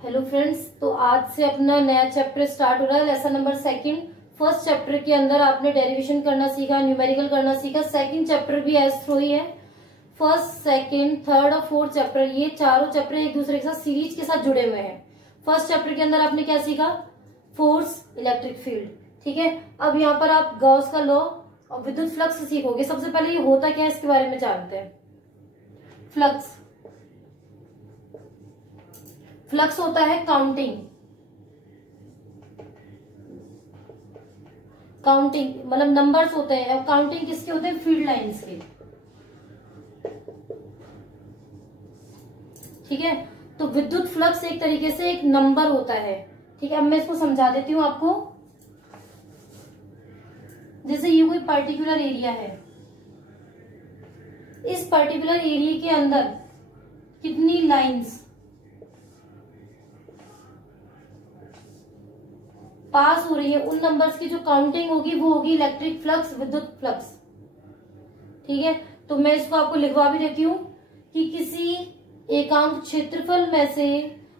Hello friends, तो आज से अपना नया चैप्टर स्टार्ट हो रहा है। Lesson number second. First chapter के अंदर आपने डेरिवेशन करना सीखा, न्यूमेरिकल करना सीखा। सेकंड चैप्टर भी एज थ्रो ही है। फर्स्ट, सेकंड, थर्ड और फोर्थ चैप्टर, ये चारों चैप्टर एक दूसरे के साथ सीरीज के साथ जुड़े हुए हैं। फर्स्ट चैप्टर के अंदर आपने क्या सीखा? Force, electric field. ठीक है, अब यहाँ पर आप गॉस का लॉ और विद्युत फ्लक्स सीखोगे। सबसे पहले ये होता क्या है इसके बारे में जानते हैं। फ्लक्स फ्लक्स होता है काउंटिंग मतलब नंबर्स होते हैं। अब काउंटिंग किसके होते हैं? फील्ड लाइंस के। ठीक है, तो विद्युत फ्लक्स एक तरीके से एक नंबर होता है। ठीक है, अब मैं इसको समझा देती हूं आपको। जैसे ये कोई पर्टिकुलर एरिया है, इस पर्टिकुलर एरिया के अंदर कितनी लाइंस पास हो रही है, उन नंबर्स की जो काउंटिंग होगी वो होगी इलेक्ट्रिक फ्लक्स, विद्युत फ्लक्स। ठीक है, तो मैं इसको आपको लिखवा भी देती हूं कि किसी एकांक क्षेत्रफल में से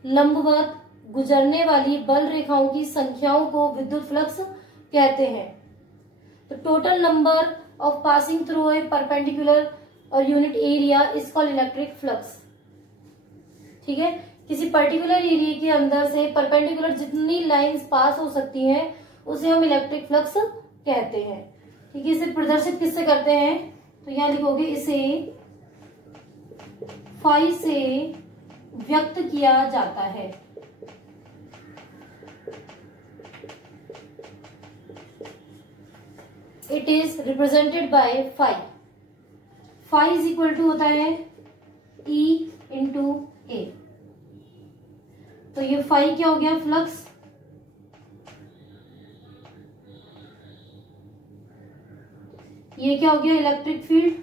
लंबवत गुजरने वाली बल रेखाओं की संख्याओं को विद्युत फ्लक्स कहते हैं। तो total number of passing through a perpendicular और unit area is called electric flux. ठीक है, किसी पर्टिकुलर एरिया के अंदर से परपेंडिकुलर जितनी लाइंस पास हो सकती हैं उसे हम इलेक्ट्रिक फ्लक्स कहते हैं। ठीक है, इसे प्रदर्शित किससे करते हैं? तो यहां लिखोगे इसे फाई से व्यक्त किया जाता है। It is represented by phi. Phi is equal to होता है E इंटू ए। तो ये फाई क्या हो गया? फ्लक्स। ये क्या हो गया? Electric field.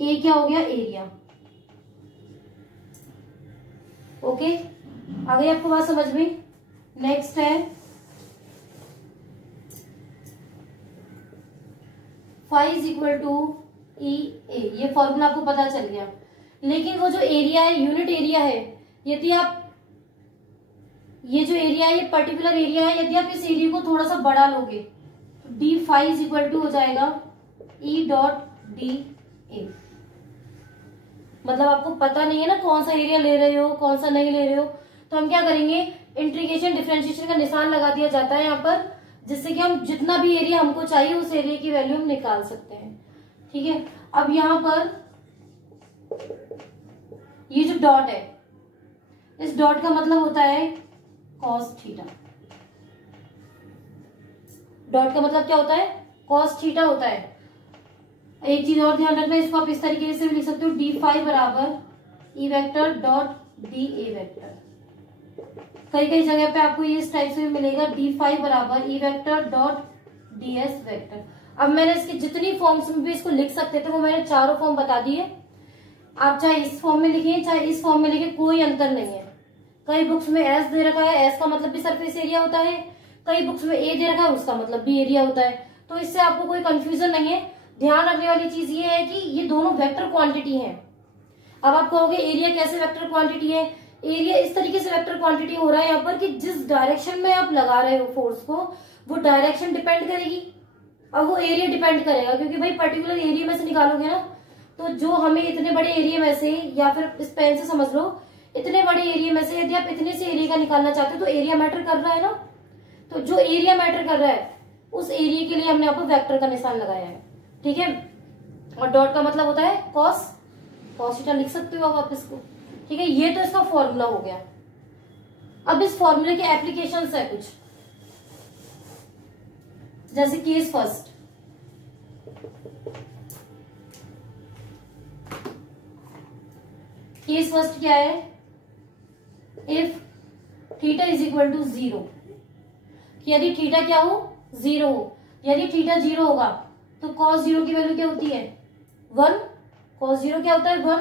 ए क्या हो गया? एरिया। ओके, आ गई आपको बात समझ में? नेक्स्ट है फाई इज इक्वल टू ई ए। ये फॉर्मूला आपको पता चल गया। लेकिन वो जो एरिया है, यूनिट एरिया है, यदि आप ये जो एरिया है, ये पर्टिकुलर एरिया है, यदि आप इस एरिया को थोड़ा सा बड़ा लोगे तो D phi is equal to हो जाएगा ई डॉट डी ए। मतलब आपको पता नहीं है ना कौन सा एरिया ले रहे हो, कौन सा नहीं ले रहे हो, तो हम क्या करेंगे? इंटीग्रेशन डिफरेंशिएशन का निशान लगा दिया जाता है यहाँ पर, जिससे कि हम जितना भी एरिया हमको चाहिए उस एरिया की वैल्यू हम निकाल सकते हैं। ठीक है, अब यहाँ पर ये जो डॉट है, इस डॉट का मतलब होता है कॉस थीटा। डॉट का मतलब क्या होता है? कॉस थीटा होता है। एक चीज और ध्यान रखना, इसको आप इस तरीके से भी लिख सकते हो, डी फाई बराबर E vector dot D A vector. कई कई जगह पे आपको ये इस टाइप से भी मिलेगा, डी फाई बराबर E vector dot D S vector. अब मैंने इसकी जितनी फॉर्म्स में भी इसको लिख सकते थे वो मैंने चारों फॉर्म बता दिए। आप चाहे इस फॉर्म में लिखें चाहे इस फॉर्म में लिखें, कोई अंतर नहीं है। कई बुक्स में एस दे रखा है, एस का मतलब भी सरफेस एरिया होता है। कई बुक्स में ए दे रखा है, उसका मतलब भी एरिया होता है। तो इससे आपको कोई कंफ्यूजन नहीं है। ध्यान रखने वाली चीज ये है कि ये दोनों वेक्टर क्वांटिटी हैं। अब आप कहोगे एरिया कैसे वेक्टर क्वांटिटी है? एरिया इस तरीके से वेक्टर क्वांटिटी हो रहा है यहाँ पर कि जिस डायरेक्शन में आप लगा रहे हो फोर्स को, वो डायरेक्शन डिपेंड करेगी। अब वो एरिया डिपेंड करेगा, क्योंकि भाई पर्टिकुलर एरिया में से निकालोगे ना, तो जो हमें इतने बड़े एरिया में से, या फिर इस पेन से समझ लो, इतने बड़े एरिया में से यदि आप इतने से एरिया का निकालना चाहते हो तो एरिया मैटर कर रहा है ना। तो जो एरिया मैटर कर रहा है उस एरिया के लिए हमने यहाँ पर वेक्टर का निशान लगाया है। ठीक है, और डॉट का मतलब होता है कॉस थीटा, लिख सकते हो आप इसको। ठीक है, ये तो इसका फॉर्मूला हो गया। अब इस फॉर्मूले के एप्लीकेशंस है कुछ, जैसे केस फर्स्ट। केस फर्स्ट क्या है? If theta is equal to 0, यदि थीटा क्या हो? 0 हो। यदि थीटा 0 होगा तो cos 0 की वैल्यू क्या होती है? 1। cos 0 क्या होता है? 1।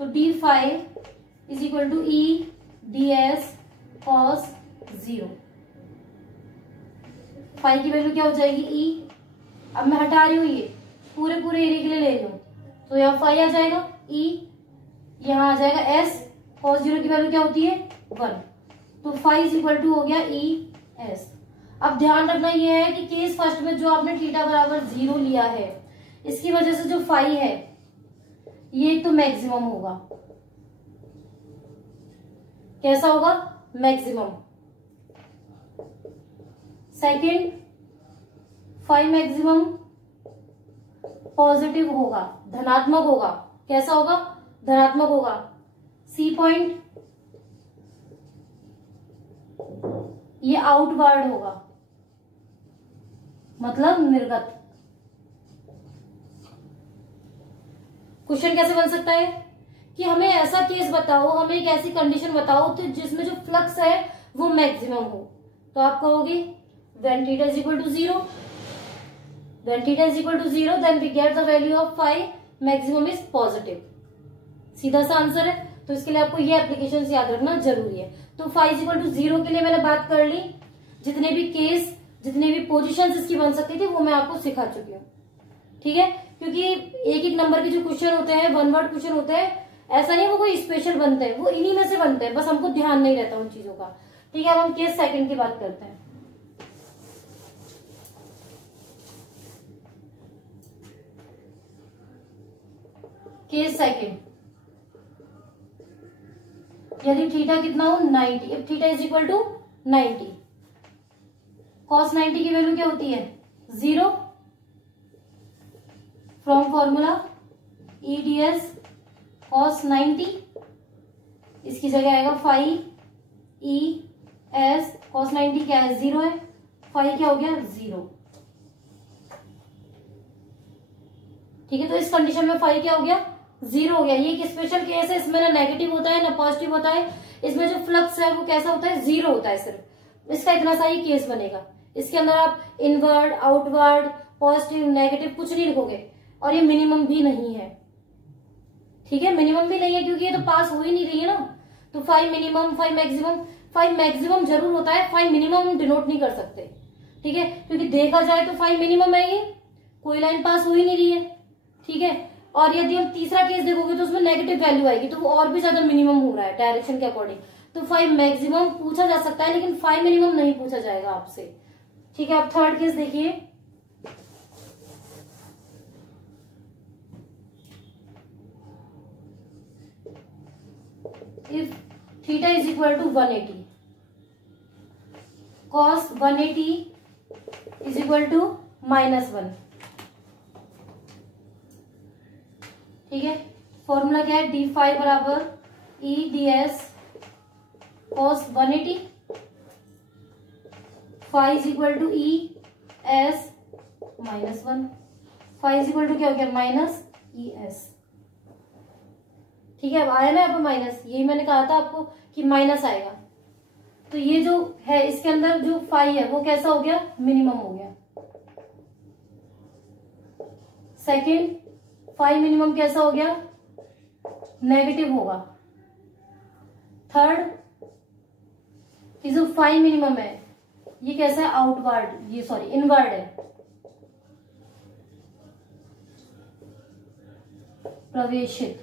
तो D phi is equal to E D S cos 0। Phi की वैल्यू क्या हो जाएगी? ई। अब मैं हटा रही हूं, ये पूरे एरिया के लिए ले लूं तो यहाँ फाई आ जाएगा, ई यहाँ आ जाएगा एस cos 0 की वैल्यू क्या होती है 1, तो फाई इज इक्वल टू हो गया ई एस। अब ध्यान रखना ये है कि केस फर्स्ट में जो आपने थीटा बराबर 0 लिया है, इसकी वजह से जो फाई है ये तो मैक्सिमम होगा। कैसा होगा maximum. Second, phi maximum positive होगा, धनात्मक होगा। कैसा होगा धनात्मक होगा। सी पॉइंट ये आउटवर्ड होगा, मतलब निर्गत। क्वेश्चन कैसे बन सकता है कि हमें ऐसा केस बताओ, हमें एक ऐसी कंडीशन बताओ तो जिसमें जो फ्लक्स है वो मैक्सिमम हो। तो आप कहोगे when theta is equal to 0, when theta is equal to 0 then we get the value of phi maximum is positive। सीधा सा आंसर है। तो इसके लिए आपको ये एप्लीकेशन याद रखना जरूरी है। तो फाई इज इक्वल टू 0 के लिए मैंने बात कर ली, जितने भी केस, जितने भी पोजीशन इसकी बन सकती थी वो मैं आपको सिखा चुकी हूँ। ठीक है, क्योंकि एक एक नंबर के जो क्वेश्चन होते हैं, वन वर्ड क्वेश्चन होते हैं, ऐसा नहीं वो कोई स्पेशल बनते हैं, वो इन्हीं में से बनते हैं, बस हमको ध्यान नहीं रहता उन चीजों का। ठीक है, अब हम केस सेकंड की बात करते हैं। केस सेकंड, यदि थीटा कितना हो 90, if theta is equal to 90, cos 90 की वैल्यू क्या होती है 0, फ्रॉम फॉर्मूला EDS cos 90, इसकी जगह आएगा फाई ES cos 90 क्या है 0 है, फाई क्या हो गया 0। ठीक है, तो इस कंडीशन में फाई क्या हो गया 0 हो गया। ये एक स्पेशल केस है, इसमें ना नेगेटिव होता है ना पॉजिटिव होता है, इसमें जो फ्लक्स है वो कैसा होता है 0 होता है सिर्फ। इसका इतना सा ही केस बनेगा। इसके अंदर आप इनवर्ड, आउटवर्ड, पॉजिटिव, नेगेटिव कुछ नहीं लिखोगे, और ये मिनिमम भी नहीं है। ठीक है, मिनिमम भी नहीं है क्योंकि ये तो पास हो ही नहीं रही है ना। तो phi minimum, phi maximum, phi maximum जरूर होता है, फाई मिनिमम हम डिनोट नहीं कर सकते। ठीक है, क्योंकि देखा जाए तो फाई मिनिमम है, ये कोई लाइन पास हो ही नहीं रही है। ठीक है, और यदि हम तीसरा केस देखोगे तो उसमें नेगेटिव वैल्यू आएगी, तो वो और भी ज्यादा मिनिमम हो रहा है डायरेक्शन के अकॉर्डिंग। तो फाई मैक्सिमम पूछा जा सकता है, लेकिन फाई मिनिमम नहीं पूछा जाएगा आपसे। ठीक है, अब थर्ड केस देखिए। If theta is equal to 180, cos 180 is equal to -1। ठीक है, फॉर्मूला क्या है d फाई बराबर EDS cos 180, phi is equal to ES -1, phi is equal to क्या हो गया -ES। ठीक है, अब आया ना यहाँ पे माइनस, यही मैंने कहा था आपको कि माइनस आएगा। तो ये जो है इसके अंदर जो फाई है वो कैसा हो गया मिनिमम हो गया। सेकंड, फाई मिनिमम कैसा हो गया नेगेटिव होगा। थर्ड, ये जो फाई मिनिमम है ये कैसा है आउटवर्ड, ये सॉरी इनवर्ड है, प्रवेशित।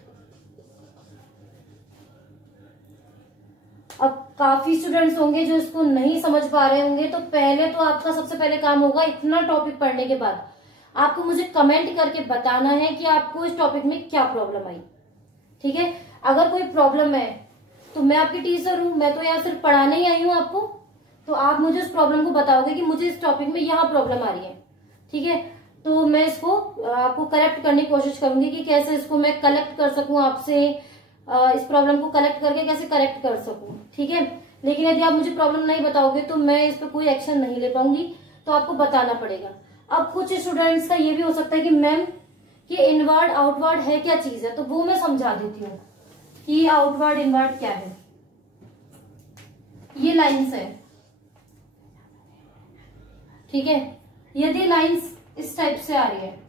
अब काफी स्टूडेंट्स होंगे जो इसको नहीं समझ पा रहे होंगे, तो पहले तो आपका सबसे पहले काम होगा इतना टॉपिक पढ़ने के बाद आपको मुझे कमेंट करके बताना है कि आपको इस टॉपिक में क्या प्रॉब्लम आई। ठीक है, अगर कोई प्रॉब्लम है तो मैं आपकी टीचर हूं, मैं तो यहाँ सिर्फ पढ़ाने ही आई हूँ आपको, तो आप मुझे उस प्रॉब्लम को बताओगे कि मुझे इस टॉपिक में यहाँ प्रॉब्लम आ रही है। ठीक है, तो मैं इसको आपको करेक्ट करने की कोशिश करूंगी कि कैसे इसको मैं कलेक्ट कर सकूं आपसे, इस प्रॉब्लम को कलेक्ट करके कैसे करेक्ट कर सकूं। ठीक है, लेकिन यदि आप मुझे प्रॉब्लम नहीं बताओगे तो मैं इस पर कोई एक्शन नहीं ले पाऊंगी, तो आपको बताना पड़ेगा। अब कुछ स्टूडेंट्स का ये भी हो सकता है कि मैम ये इनवर्ड आउटवर्ड है क्या चीज है, तो वो मैं समझा देती हूँ कि आउटवर्ड इनवर्ड क्या है। ये लाइंस है। ठीक है, यदि लाइंस इस टाइप से आ रही है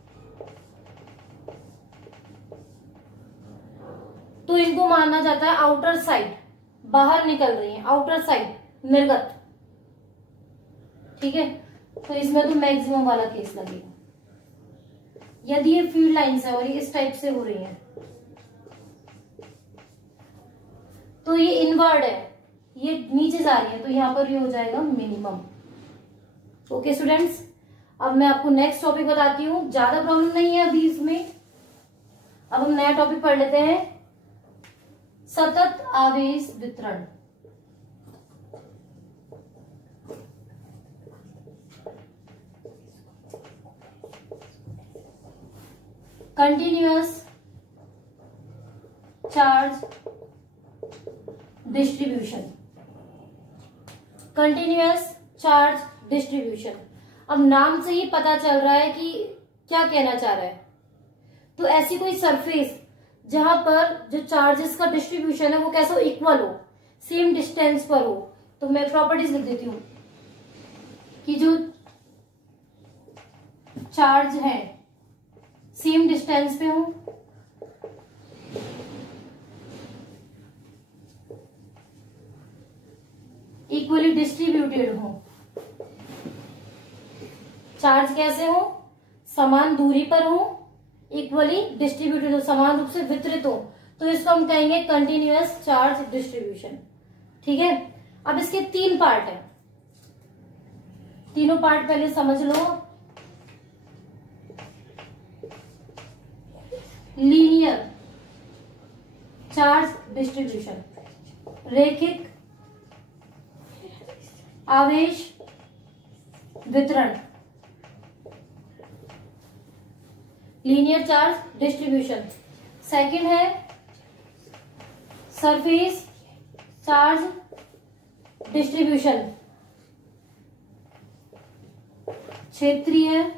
तो इनको माना जाता है आउटर साइड, बाहर निकल रही है, आउटर साइड निर्गत। ठीक है, तो इसमें तो मैक्सिमम वाला केस लगेगा। यदि ये फील्ड लाइंस है और ये इस टाइप से हो रही है तो ये इनवर्ड है, ये नीचे जा रही है, तो यहाँ पर ये हो जाएगा मिनिमम। ओके स्टूडेंट्स, अब मैं आपको नेक्स्ट टॉपिक बताती हूँ, ज्यादा प्रॉब्लम नहीं है अभी इसमें। अब हम नया टॉपिक पढ़ लेते हैं, सतत आवेश वितरण। Continuous charge distribution, continuous charge distribution. अब नाम से ही पता चल रहा है कि क्या कहना चाह रहा है। तो ऐसी कोई सरफेस जहां पर जो चार्जेस का डिस्ट्रीब्यूशन है वो कैसा हो, इक्वल हो, सेम डिस्टेंस पर हो। तो मैं प्रॉपर्टीज लिख देती हूं कि जो चार्ज है सेम डिस्टेंस पे हो, इक्वली डिस्ट्रीब्यूटेड हो। चार्ज कैसे हो, समान दूरी पर हो, इक्वली डिस्ट्रीब्यूटेड हो, समान रूप से वितरित हो, तो इसको हम कहेंगे कंटिन्यूअस चार्ज डिस्ट्रीब्यूशन। ठीक है, अब इसके 3 पार्ट है, तीनों पार्ट पहले समझ लो। लीनियर चार्ज डिस्ट्रीब्यूशन, रैखिक आवेश वितरण, लीनियर चार्ज डिस्ट्रीब्यूशन। सेकंड है सरफेस चार्ज डिस्ट्रीब्यूशन, क्षेत्रीय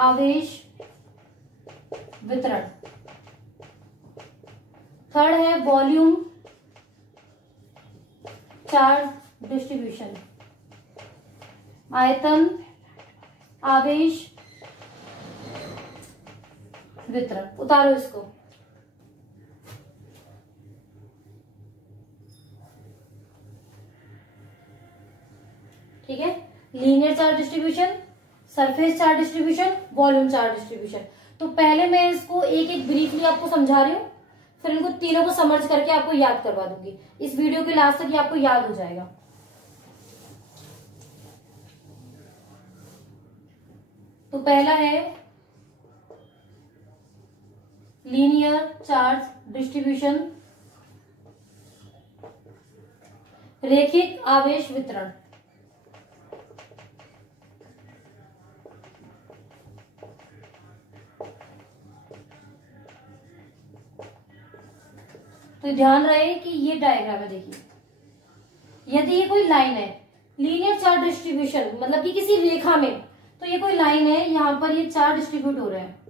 आवेश वितरण। थर्ड है वॉल्यूम चार्ज डिस्ट्रीब्यूशन, आयतन आवेश वितरण। उतारो इसको। ठीक है, linear charge distribution, surface charge distribution, volume charge distribution. तो पहले मैं इसको एक एक ब्रीफली आपको समझा रही हूँ, फिर इनको तीनों को समझ करके आपको याद करवा दूंगी। इस वीडियो के लास्ट तक ये आपको याद हो जाएगा। तो पहला है लीनियर चार्ज डिस्ट्रीब्यूशन, रैखिक आवेश वितरण। तो ध्यान रहे कि ये डायग्राम है, देखिए यदि ये कोई लाइन है, लीनियर चार्ज डिस्ट्रीब्यूशन मतलब कि किसी रेखा में, तो ये कोई लाइन है, यहां पर ये चार्ज डिस्ट्रीब्यूट हो रहे हैं,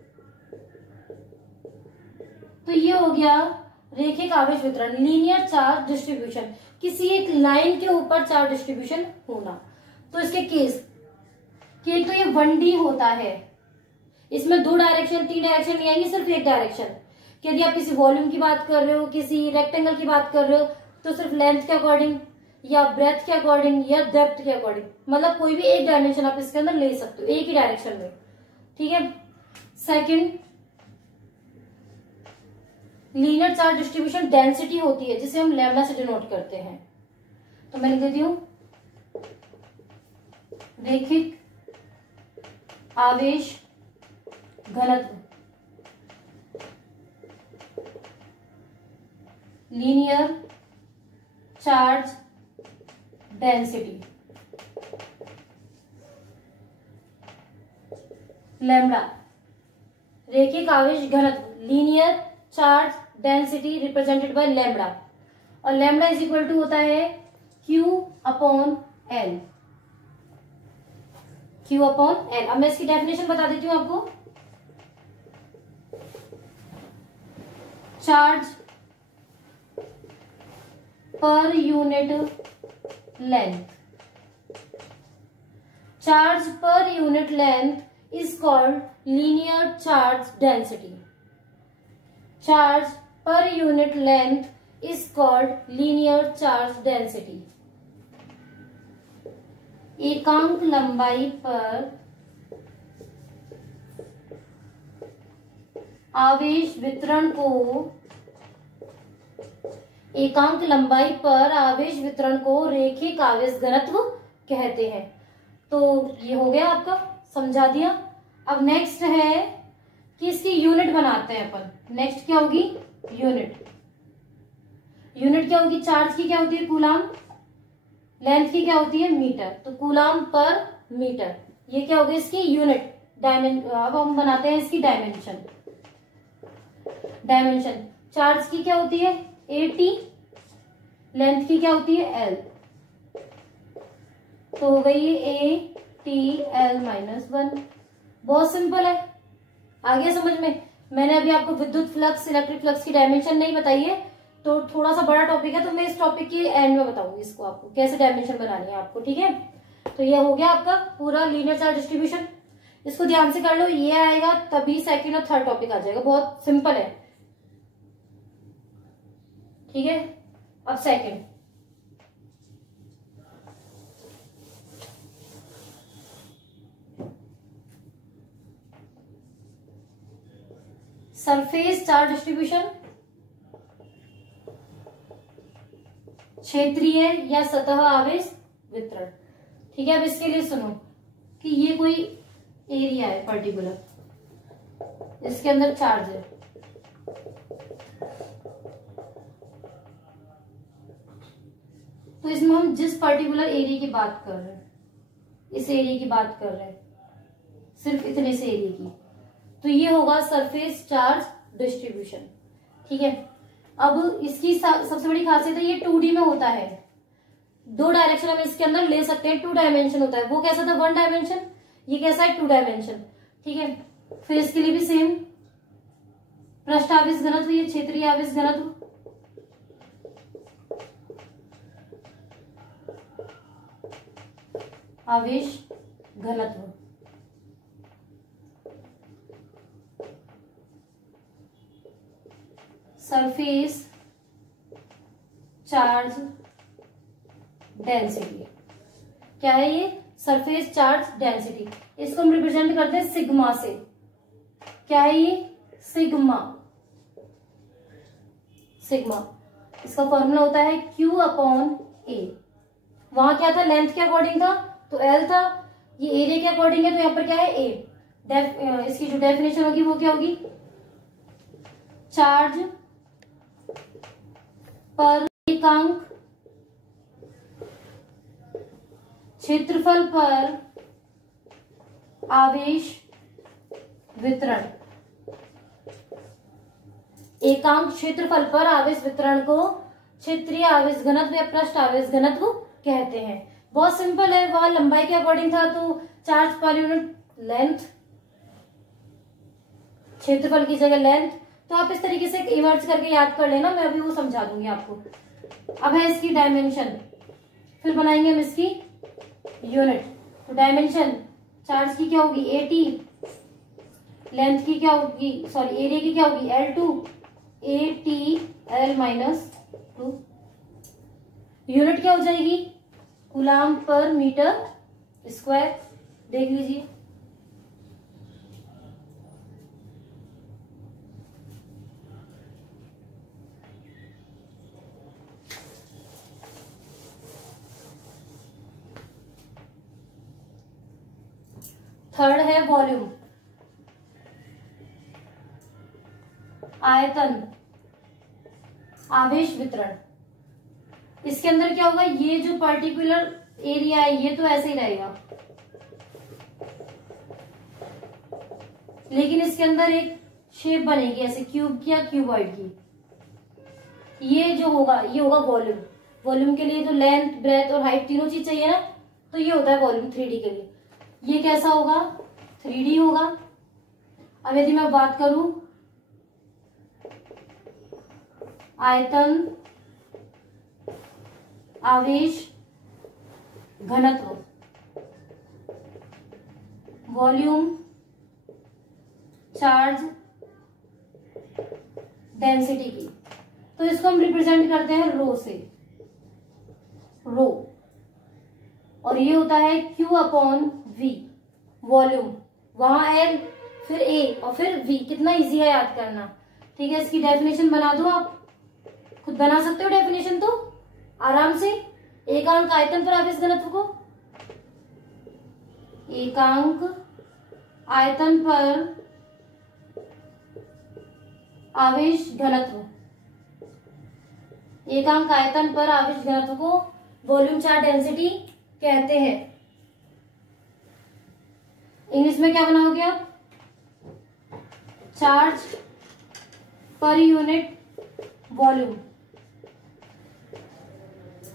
तो ये हो गया रैखिक आवेश वितरण, लीनियर चार्ज डिस्ट्रीब्यूशन, किसी एक लाइन के ऊपर चार्ज डिस्ट्रीब्यूशन होना। तो इसके केस कि एक तो ये 1D होता है, इसमें 2 डायरेक्शन 3 डायरेक्शन नहीं आएंगे, सिर्फ एक डायरेक्शन। यदि आप किसी वॉल्यूम की बात कर रहे हो, किसी रेक्टेंगल की बात कर रहे हो, तो सिर्फ लेंथ के अकॉर्डिंग या ब्रेथ के अकॉर्डिंग या डेप्थ के अकॉर्डिंग, मतलब कोई भी एक डायमेंशन आप इसके अंदर ले सकते हो, एक ही डायरेक्शन में। ठीक है, second linear charge distribution density होती है, जिसे हम लैम्डा से डिनोट करते हैं। तो मैं लिख देती हूं रैखिक आवेश घनत्व, लीनियर चार्ज डेंसिटी, लैम्डा। रैखिक आवेश घनत्व linear charge density represented by lambda, और लैम्डा इज इक्वल टू होता है Q upon L, Q upon L। अब मैं इसकी डेफिनेशन बता देती हूं आपको। Charge per unit length, charge per unit length is called linear charge density, charge per unit length is called linear charge density. एकांक लंबाई पर आवेश वितरण को एकांक लंबाई पर आवेश वितरण को रेखिक आवेश घनत्व कहते हैं। तो ये हो गया आपका, समझा दिया। अब नेक्स्ट है कि इसकी यूनिट बनाते हैं अपन। नेक्स्ट क्या होगी? यूनिट। यूनिट क्या होगी? चार्ज की क्या होती है? कूलाम। लेंथ की क्या होती है? मीटर। तो कूलाम पर मीटर, ये क्या होगी इसकी यूनिट। अब हम बनाते हैं इसकी डायमेंशन। डायमेंशन चार्ज की क्या होती है? AT। लेंथ की क्या होती है? L। तो हो गई ATL-1। बहुत सिंपल है, आ गया समझ में। मैंने अभी आपको विद्युत फ्लक्स, इलेक्ट्रिक फ्लक्स की डायमेंशन नहीं बताई है, तो थोड़ा सा बड़ा टॉपिक है, तो मैं इस टॉपिक के एंड में बताऊंगी इसको आपको कैसे डायमेंशन बनानी है आपको, ठीक है। तो ये हो गया आपका पूरा लीनियर चार्ज डिस्ट्रीब्यूशन। इसको ध्यान से कर लो, ये आएगा तभी सेकंड और थर्ड टॉपिक आ जाएगा। बहुत सिंपल है, ठीक है। अब सेकंड, सरफेस चार्ज डिस्ट्रीब्यूशन, क्षेत्रीय या सतह आवेश वितरण, ठीक है। अब इसके लिए सुनो कि ये कोई एरिया है पर्टिकुलर, इसके अंदर चार्ज है। तो इसमें हम जिस पर्टिकुलर एरिया की बात कर रहे हैं, इस एरिया की बात कर रहे हैं, सिर्फ इतने से एरिया की, तो ये होगा सरफेस चार्ज डिस्ट्रीब्यूशन, ठीक है। अब इसकी सबसे बड़ी खासियत है, ये 2D में होता है। 2 डायरेक्शन हम इसके अंदर ले सकते हैं, 2 डायमेंशन होता है। वो कैसा था? 1 डायमेंशन। ये कैसा है? 2 डायमेंशन, ठीक है। फिर इसके लिए भी सेम, पृष्ठ आवेश घनत्व, ये क्षेत्रीय आवेश घनत्व, आवेश घनत्व, सरफेस चार्ज डेंसिटी। क्या है ये? Surface charge density. इसको हम रिप्रेजेंट करते हैं सिग्मा से। क्या है ये? सिग्मा। सिग्मा, इसका फॉर्मूला होता है Q/A। वहां क्या था? लेंथ के अकॉर्डिंग था तो L था, ये एरिया के अकॉर्डिंग है तो यहाँ पर क्या है? A। इसकी जो डेफिनेशन होगी वो क्या होगी? चार्ज पर एकांक क्षेत्रफल पर आवेश वितरण। एकांक क्षेत्रफल पर आवेश वितरण को क्षेत्रीय आवेश घनत्व या पृष्ठ आवेश घनत्व कहते हैं। बहुत सिंपल है, वहां लंबाई के अकॉर्डिंग था तो चार्ज पर यूनिट लेंथ, क्षेत्रफल की जगह लेंथ। तो आप इस तरीके से इमर्ज करके याद कर लेना, मैं अभी वो समझा दूंगी आपको। अब है इसकी डायमेंशन, फिर बनाएंगे हम इसकी यूनिट। तो डायमेंशन चार्ज की क्या होगी? AT। लेंथ की क्या होगी? सॉरी, एरिया की क्या होगी? L2। ATL-2। यूनिट क्या हो जाएगी? Coulomb per metre square. देख लीजिए, थर्ड है वॉल्यूम, आयतन आवेश वितरण। इसके अंदर क्या होगा? ये जो पर्टिकुलर एरिया है ये तो ऐसे ही रहेगा, लेकिन इसके अंदर एक शेप बनेगी ऐसे क्यूब की या क्यूबॉइड की। ये जो होगा ये होगा वॉल्यूम। वॉल्यूम के लिए तो लेंथ, ब्रेथ और हाइट तीनों चीज चाहिए ना, तो ये होता है वॉल्यूम 3D के लिए। ये कैसा होगा? 3D होगा। अब यदि मैं बात करूं आयतन आवेश घनत्व, वॉल्यूम चार्ज डेंसिटी की, तो इसको हम रिप्रेजेंट करते हैं रो से, रो। और ये होता है Q/V, वॉल्यूम, वहां L, फिर A और फिर V। कितना इजी है याद करना, ठीक है। इसकी डेफिनेशन बना दो आप, खुद खुद बना सकते हो डेफिनेशन तो आराम से। एकांक आयतन पर आवेश घनत्व को, एकांक आयतन पर आवेश घनत्व, एकांक आयतन पर आवेश घनत्व को वॉल्यूम चार्ज डेंसिटी कहते हैं। इंग्लिश में क्या बनाओगे आप? Charge per unit volume,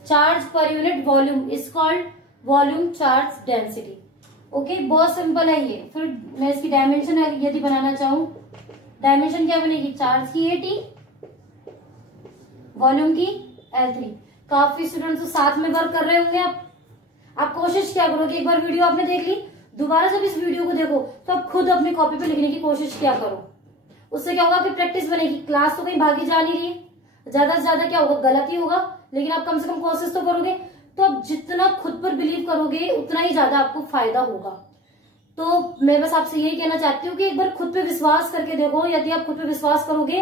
charge per unit volume is called volume charge density. Okay, बहुत सिंपल है ये। फिर मैं इसकी डायमेंशन यदि बनाना चाहूं, डायमेंशन क्या बनेगी? चार्ज की AT, वॉल्यूम की L3। काफी स्टूडेंट्स तो साथ में वर्क कर रहे होंगे। आप कोशिश क्या करो कि एक बार वीडियो आपने देख ली, दोबारा जब इस वीडियो को देखो तो आप खुद अपनी कॉपी पे लिखने की कोशिश क्या करो। उससे क्या होगा कि प्रैक्टिस बनेगी। क्लास तो कहीं भागी जा नहीं रही है, ज्यादा से ज्यादा क्या होगा, गलत ही होगा, लेकिन आप कम से कम कोशिश तो करोगे। तो आप जितना खुद पर बिलीव करोगे उतना ही ज्यादा आपको फायदा होगा। तो मैं बस आपसे यही कहना चाहती हूँ कि एक बार खुद पे विश्वास करके देखो। यदि आप खुद पे विश्वास करोगे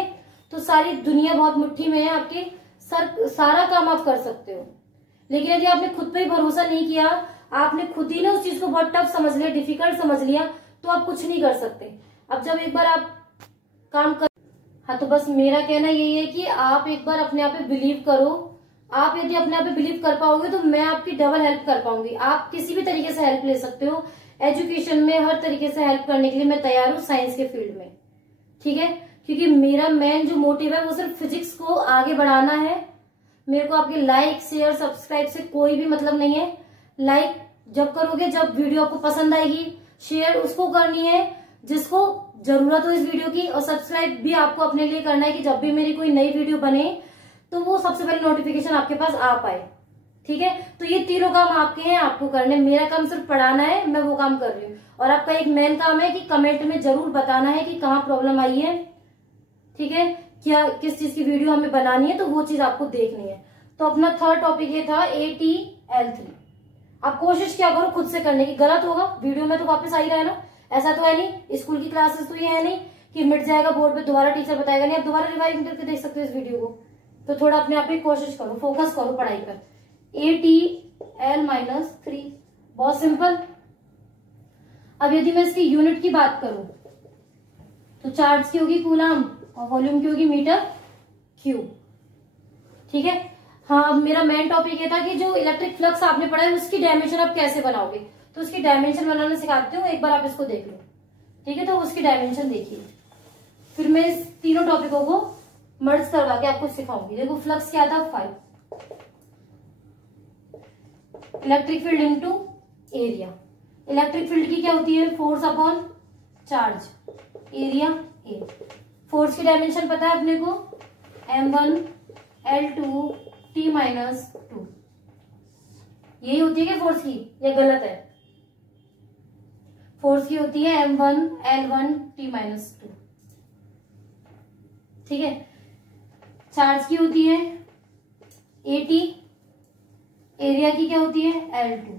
तो सारी दुनिया बहुत मुट्ठी में है आपके, सारा काम आप कर सकते हो। लेकिन यदि आपने खुद पे ही भरोसा नहीं किया, आपने खुद ही ने उस चीज को बहुत टफ समझ लिया, डिफिकल्ट समझ लिया, तो आप कुछ नहीं कर सकते। अब जब एक बार आप काम कर, हाँ, तो बस मेरा कहना यही है कि आप एक बार अपने आप पे बिलीव करो। आप यदि अपने आप पे बिलीव कर पाओगे तो मैं आपकी डबल हेल्प कर पाऊंगी। आप किसी भी तरीके से हेल्प ले सकते हो। एजुकेशन में हर तरीके से हेल्प करने के लिए मैं तैयार हूँ, साइंस के फील्ड में, ठीक है। क्योंकि मेरा मेन जो मोटिव है वो सिर्फ फिजिक्स को आगे बढ़ाना है। मेरे को आपके लाइक शेयर सब्सक्राइब से कोई भी मतलब नहीं है। लाइक जब करोगे जब वीडियो आपको पसंद आएगी, शेयर उसको करनी है जिसको जरूरत हो इस वीडियो की, और सब्सक्राइब भी आपको अपने लिए करना है कि जब भी मेरी कोई नई वीडियो बने तो वो सबसे पहले नोटिफिकेशन आपके पास आ पाए, ठीक है। तो ये तीनों काम आपके हैं, आपको करने। मेरा काम सिर्फ पढ़ाना है, मैं वो काम कर रही हूँ। और आपका एक मेन काम है कि कमेंट में जरूर बताना है कि कहाँ प्रॉब्लम आई है, ठीक है, क्या किस चीज की वीडियो हमें बनानी है, तो वो चीज आपको देखनी है। तो अपना थर्ड टॉपिक ये था ATL3। आप कोशिश क्या करो खुद से करने की। गलत होगा, वीडियो में तो वापस आ ही रहा है ना, ऐसा तो है नहीं। स्कूल की क्लासेस तो ये है नहीं कि मिट जाएगा बोर्ड पे, दोबारा टीचर बताएगा नहीं। आप दोबारा रिवाइज करके देख सकते हो इस वीडियो को। तो थोड़ा अपने आप ही कोशिश करो, फोकस करो पढ़ाई पर। ATL-3, बहुत सिंपल। अब यदि मैं इसकी यूनिट की बात करूं तो चार्ज की होगी कूलम और वॉल्यूम की होगी मीटर क्यूब, ठीक है। हाँ, अब मेरा मेन टॉपिक ये था कि जो इलेक्ट्रिक फ्लक्स आपने पढ़ा है उसकी डायमेंशन आप कैसे बनाओगे। तो उसकी डायमेंशन बनाना सिखाती हूँ, एक बार आप इसको देख लो, ठीक है। तो उसकी डायमेंशन देखिए, फिर मैं इस तीनों टॉपिकों को मर्ज करवा के आपको सिखाऊंगी। देखो फ्लक्स क्या था, 5, electric field into area. Electric field की क्या होती है, force upon charge, area A. Force की डायमेंशन पता है अपने को, M1 L2 T-2। यही होती है क्या फोर्स की, या गलत है? फोर्स की होती है M1 L1 T-2, ठीक है। चार्ज की होती है AT, एरिया की क्या होती है L2।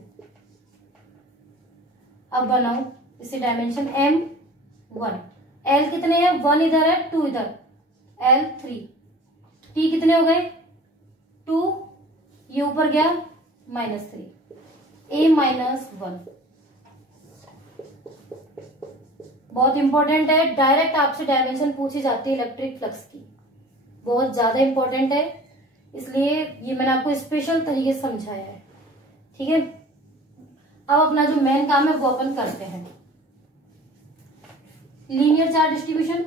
अब बनाओ इसे डायमेंशन M1। L कितने हैं, 1 इधर है 2 इधर, L3। T कितने हो गए, 2, ये ऊपर गया -3, A-1। बहुत इंपॉर्टेंट है, डायरेक्ट आपसे डायमेंशन पूछी जाती है इलेक्ट्रिक फ्लक्स की, बहुत ज्यादा इंपॉर्टेंट है, इसलिए ये मैंने आपको स्पेशल तरीके से समझाया है, ठीक है। अब अपना जो मेन काम है वो अपन करते हैं। Linear charge distribution,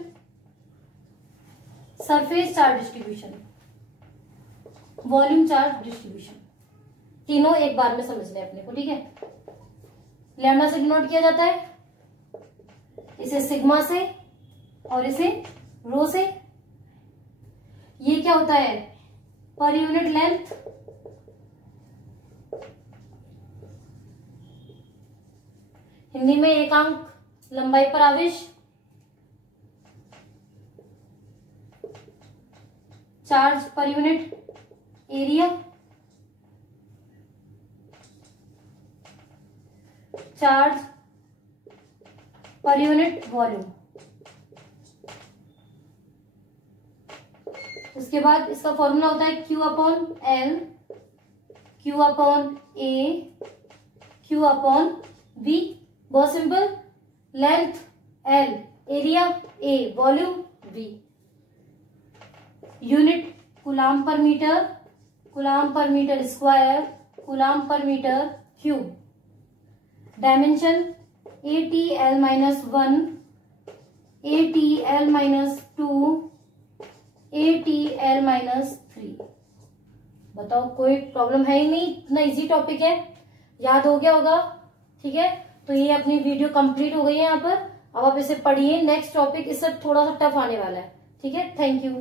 surface charge distribution, volume charge distribution, तीनों एक बार में समझ लें अपने को, ठीक है। लैम्डा से डिनोट किया जाता है, इसे सिग्मा से और इसे रो से। ये क्या होता है, पर यूनिट लेंथ, हिंदी में एकांक लंबाई पर आवेश। Charge per unit area, charge per unit volume. उसके बाद इसका फॉर्मूला होता है Q upon L, Q upon A, Q upon V। बहुत simple. Length L, area A, volume V। Unit coulomb per metre, coulomb per metre square, coulomb per metre cube. Dimension ATL-1, ATL-2, ATL-3। बताओ, कोई problem है ही नहीं, इतना easy topic है, याद हो गया होगा। ठीक है, तो ये अपनी वीडियो कंप्लीट हो गई है यहाँ पर। अब आप इसे पढ़िए। नेक्स्ट टॉपिक इससे थोड़ा सा टफ आने वाला है। ठीक है, थैंक यू।